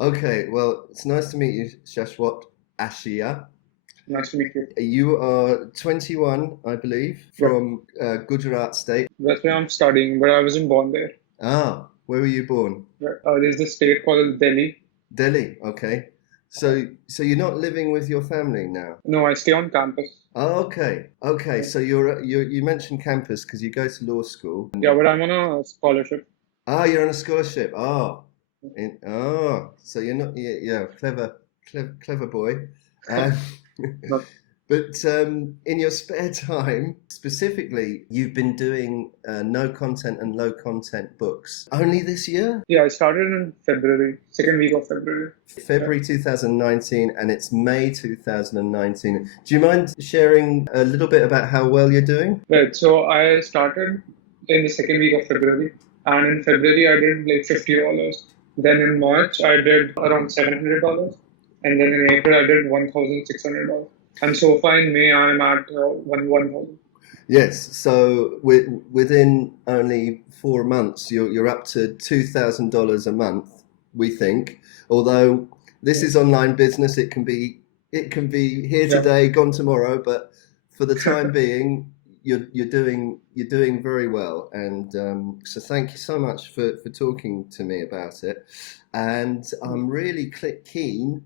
Okay, well, it's nice to meet you, Shashwat Ashiya. Nice to meet you. You are 21, I believe, Yeah, from Gujarat state. that's where I'm studying, but I wasn't born there. Ah, where were you born? Right. There's this state called Delhi. Delhi, okay. So you're not living with your family now? No, I stay on campus. Oh, okay. Yeah, So you mentioned campus because you go to law school. yeah, but I'm on a scholarship. Ah, you're on a scholarship. So you're not, yeah, yeah, clever boy. Um, But but in your spare time, specifically, you've been doing no content and low content books. Only this year? yeah, I started in February, second week of February. Yeah. February 2019, and it's May 2019. Do you mind sharing a little bit about how well you're doing? Right. So I started in the second week of February, and in February I did like $50. Then in March I did around $700, and then in April I did $1,600. And so far in May I'm at 1,000. Yes, so within only 4 months, you're up to $2,000 a month, we think. Although this Yeah. is online business, it can be here Yeah. today, gone tomorrow. But for the time being, you're doing very well. And so thank you so much for talking to me about it. And I'm really keen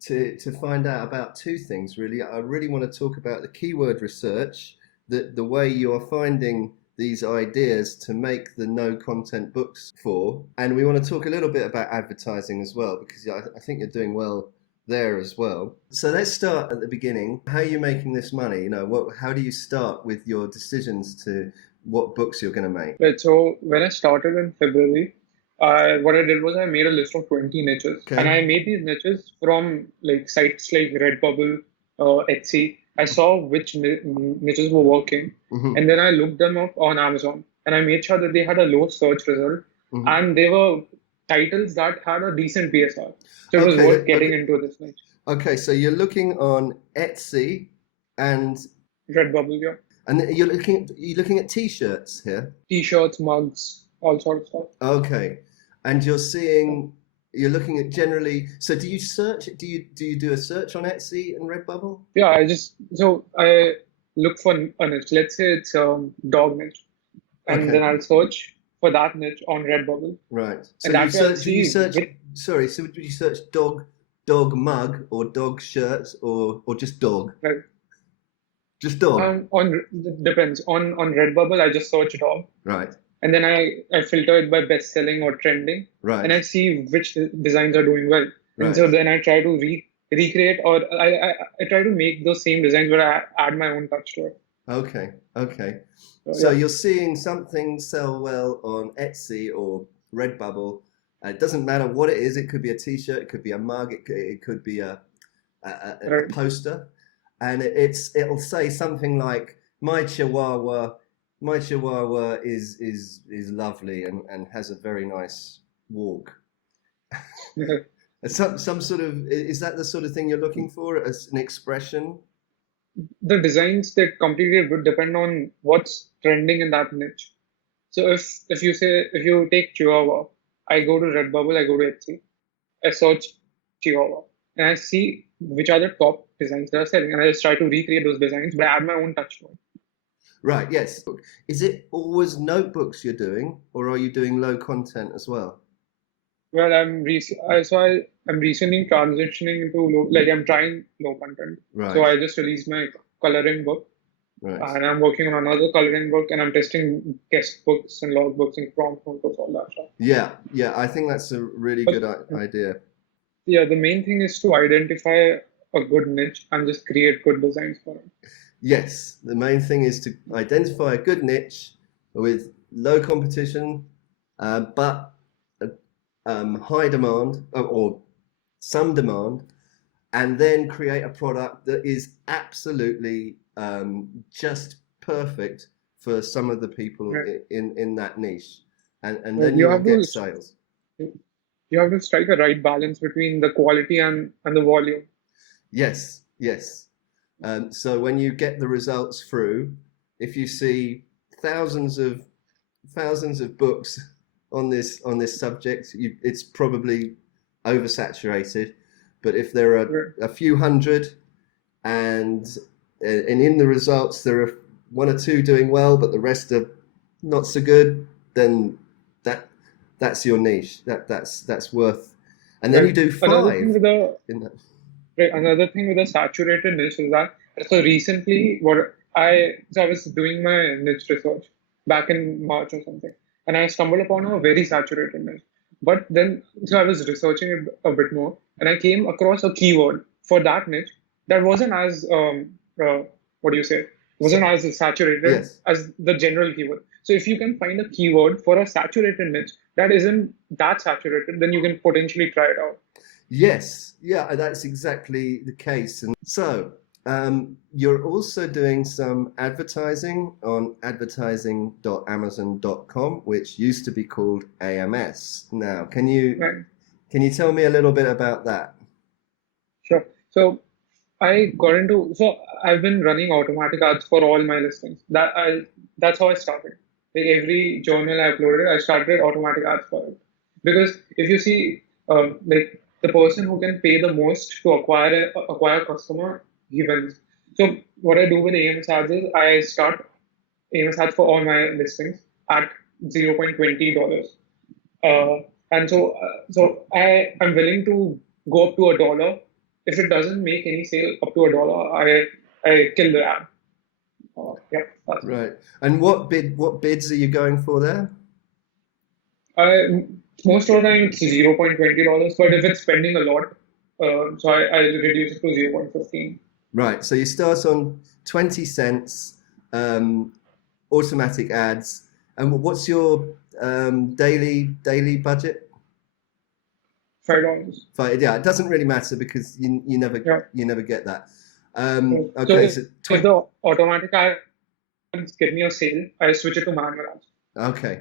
to find out about two things. Really, I really want to talk about the keyword research, the way you are finding these ideas to make the no content books for. And we want to talk a little bit about advertising as well, because I think you're doing well there as well. So let's start at the beginning. How are you making this money? How do you start with your decisions to what books you're going to make? Right. So when I started in February, what I did was I made a list of 20 niches, and Okay. I made these niches from like sites like Redbubble, Etsy. I saw which niches were working, Hmm. and then I looked them up on Amazon, and I made sure that they had a low search result, Hmm. and they were titles that had a decent PSR. So it was Okay. worth getting into this niche. Okay. So you're looking on Etsy, and Redbubble, yeah. you're looking at t-shirts here. T-shirts, mugs, all sorts of stuff. Okay. And you're looking at generally. So do you search? Do you do a search on Etsy and Redbubble? Yeah, I look for a niche. Let's say it's dog niche, and Okay. then I'll search for that niche on Redbubble, Right. So and you that way I'll search. Do you see search? which Sorry. So do you search dog mug or dog shirts or just dog? like, Just dog. on depends on Redbubble. I just search dog, Right. and then I filter it by best selling or trending, and Right. I see which designs are doing well, and so Right. then I try to recreate, or I try to make those same designs, but I add my own touch to it. Okay. Okay. So So yeah. you're seeing something sell well on Etsy or Redbubble. It doesn't matter what it is. It could be a T-shirt. It could be a mug. It could be a Right. poster, and it'll say something like my Chihuahua is lovely and has a very nice walk. Some sort of, is that the sort of thing you're looking for as an expression? The designs that completely would depend on what's trending in that niche. So if you take Chihuahua, I go to Redbubble, I go to Etsy, I search Chihuahua, and I see which are the top designs that are selling, and I just try to recreate those designs, but I add my own touch to it. Right, yes. Is it always notebooks you're doing, or are you doing low content as well? Well, I'm recently transitioning into like I'm trying low content. So Right, I just released my coloring book, right. and I'm working on another coloring book, and I'm testing guest books and log books and prompt notebooks, all that stuff. Yeah, yeah, I think that's a really But good idea. yeah, the main thing is to identify a good niche and just create good designs for it. Yes, the main thing is to identify a good niche with low competition, but high demand or some demand, and then create a product that is absolutely just perfect for some of the people Right. in that niche, and Right. then you will get sales. You have to strike a right balance between the quality and the volume. Yes, yes. So when you get the results through, if you see thousands of thousands of books on this subject, it's probably oversaturated. But if there are Right. a few hundred, and in the results there are one or two doing well, but the rest are not so good, then that that's your niche. That's worth. And then Right. you do Another thing five with the in that. Right. Another thing with a saturated niche is that so recently I was doing my niche research back in March or something, and I stumbled upon a very saturated niche. But then I was researching it a bit more, and I came across a keyword for that niche that wasn't as what do you say? Wasn't So, as saturated yes. as the general keyword. So if you can find a keyword for a saturated niche that isn't that saturated, then you can potentially try it out. Yes, yeah, that's exactly the case. And so, you're also doing some advertising on advertising.amazon.com, which used to be called AMS. Now, Right. can you tell me a little bit about that? Sure. So I've been running automatic ads for all my listings. That's how I started. Like every journal I uploaded, I started automatic ads for it. Because if you see, like the person who can pay the most to acquire a customer, he wins. So what I do with AMS ads is I start AMS ads for all my listings at $0.20. Uh, and so I am willing to go up to $1. If it doesn't make any sale up to $1, I kill the ad. Yeah, that's it. Right. And what bids are you going for there? I Most of the time it's $0.20, but if it's spending a lot, I reduce it to 0.15. Right. So you start on 20 cents, um, automatic ads. And what's your daily budget? $5. Yeah, it doesn't really matter because Yeah. you never get that. So Okay, so if the automatic ads get me a sale, I switch it to manual ads. okay,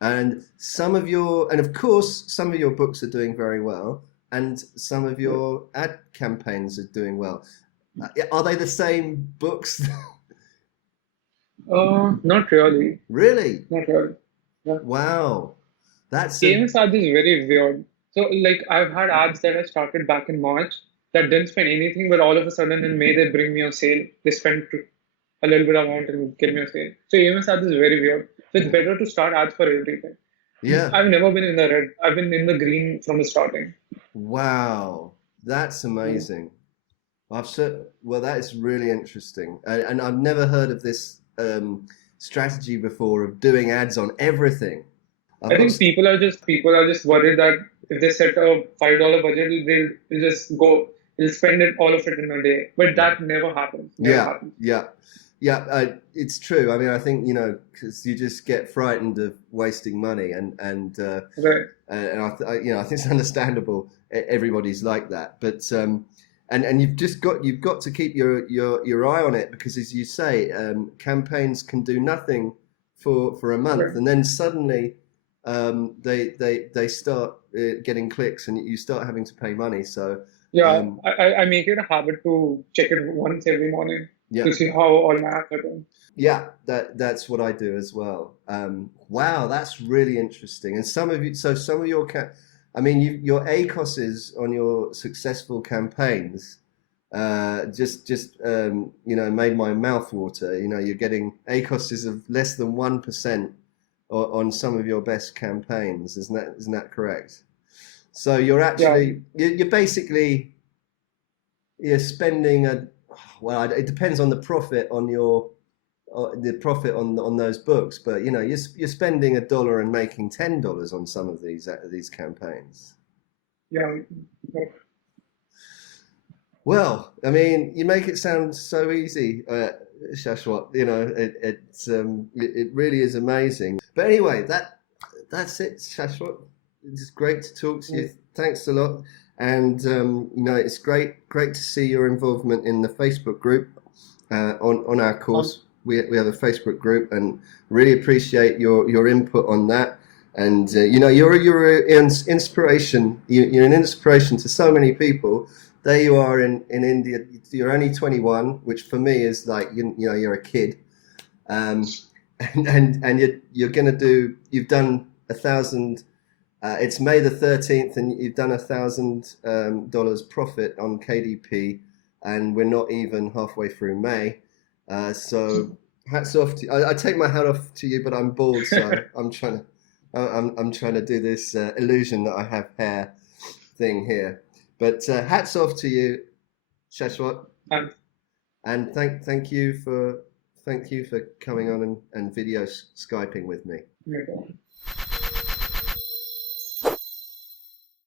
and and of course some of your books are doing very well, and some of your ad campaigns are doing well. Are they the same books? Not really. Really? Not really. Yeah. Wow, that's a AMS ads is very weird. So, like, I've had ads that I started back in March that didn't spend anything, but all of a sudden in May they bring me a sale. They spend a little bit amount and give me a sale. So, AMS ads is very weird. So, it's better to start ads for everything. yeah. I've never been in the red. I've been in the green from the starting. Wow, that's Mm. amazing. Well, that is really interesting, and I've never heard of this strategy before of doing ads on everything. I've I got think people are just worried that if they set a $5 budget, they'll just go, they'll spend it all of it in a day. But that never happens. Never yeah, happens. yeah, yeah. It's true. I mean, I think because you just get frightened of wasting money, Right. I think it's understandable. Everybody's like that, but and you've got to keep your eye on it because, as you say, campaigns can do nothing for a month, Right. and then suddenly they start getting clicks, and you start having to pay money. So Yeah, um, I make it a habit to check it once every morning yeah. to see how all my apps are doing. Yeah, that's what I do as well. Wow, that's really interesting. And some of your I mean, your ACOSs on your successful campaigns, made my mouth water. You're getting ACOSs of less than 1% on some of your best campaigns. Isn't that correct? So Yeah, you're basically you're spending it depends on the profit on the profit on those books, but you're spending $1 and making $10 on some of these campaigns. yeah, Well, I mean, you make it sound so easy, Shashwat. It really is amazing. But anyway, that's it, Shashwat. It's great to talk to you. Thanks a lot. And it's great to see your involvement in the Facebook group on our um, course. We have a Facebook group, and really appreciate your input on that. And you're an inspiration. You're an inspiration to so many people. There you are in India. You're only 21, which for me is like you're a kid. Um, and you're gonna do. You've done 1,000 It's May the 13th, and you've done $1,000 profit on KDP, and we're not even halfway through May. So hats off to you. I take my hat off to you, but I'm bald, so I'm trying to do this illusion that I have hair thing here. But hats off to you, Shashwat, And and thank you for coming on and video skyping with me. yeah.